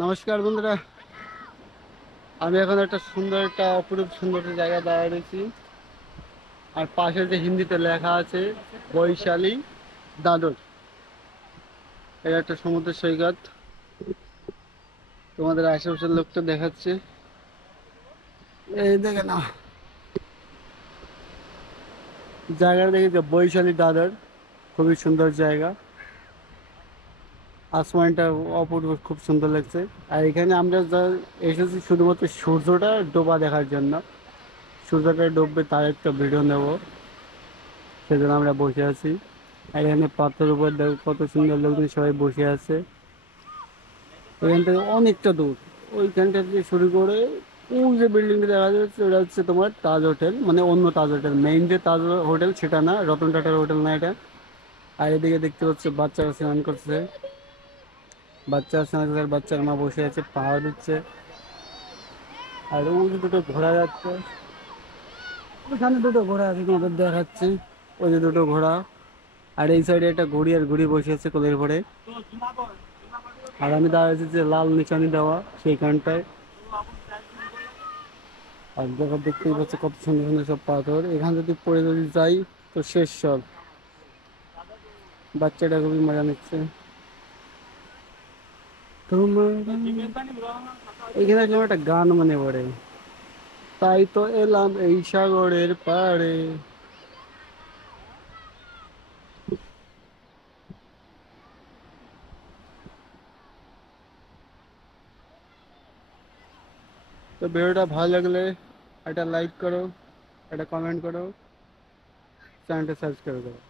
নমস্কার বন্ধুরা, আমি এখন একটা অপরূপ সুন্দর জায়গায় দাঁড়িয়ে রয়েছি। আর পাশে যে হিন্দিতে লেখা আছে বৈশালী দাদর। এটা একটা সমুদ্র সৈকত। তোমাদের আশেপাশের লোকটা দেখাচ্ছে, এই দেখে না, জায়গাটা দেখেছে বৈশালী দাদর। খুবই সুন্দর জায়গা। আসমানটা অপূর্ব, খুব সুন্দর লাগছে। আর এখানে আমরা এসেছি শুধুমাত্র সূর্যটা ডোবা দেখার জন্য। সূর্যটা ডুববে তার একটা ভিডিও নেব, সেজন্য আমরা বসে আছি। আর এখানে পাথরের উপর দেখো কত সুন্দর লোকজন সবাই বসে আছে। এখান থেকে অনেকটা দূর, ওইখানটা থেকে শুরু করে ওই যে বিল্ডিংটা দেখা যাচ্ছে ওটা হচ্ছে তোমার তাজ হোটেল, মানে অন্য তাজ হোটেল, মেইন যে তাজ হোটেল সেটা না, রতন টাটার হোটেল না এটা। আর এদিকে দেখতে পাচ্ছ বাচ্চারা স্নান করছে, বাচ্চারা স্নান করছে, আর বাচ্চার মা বসে আছে পাহাড় দিচ্ছে। আর ওই যে দুটো ঘোড়া যাচ্ছে, ওখানে দুটো ঘোড়া আছে তোমাদের দেখাচ্ছে, ওই যে দুটো ঘোড়া। আর এই সাইডে একটা ঘুড়ি, আর ঘুড়ি বসে আছে কোলের পরে। আর আমি দাঁড়িয়েছি যে লাল নিশানি দেওয়া সেইখানটায়। আর দেখো, দেখতেই পাচ্ছ কত সুন্দর সুন্দর সব পাথর। এখান যদি পড়ে যদি যাই তো শেষ সব। বাচ্চাটা খুবই মজা নিচ্ছে। তোমার এখানে যেমন একটা গান মনে পড়ে, তাই তো এলাম এই সাগরের পাড়ে। তো ভিডিওটা ভালো লাগলে একটা লাইক করো, একটা কমেন্ট করো, চ্যানেলটা সাবস্ক্রাইব করো।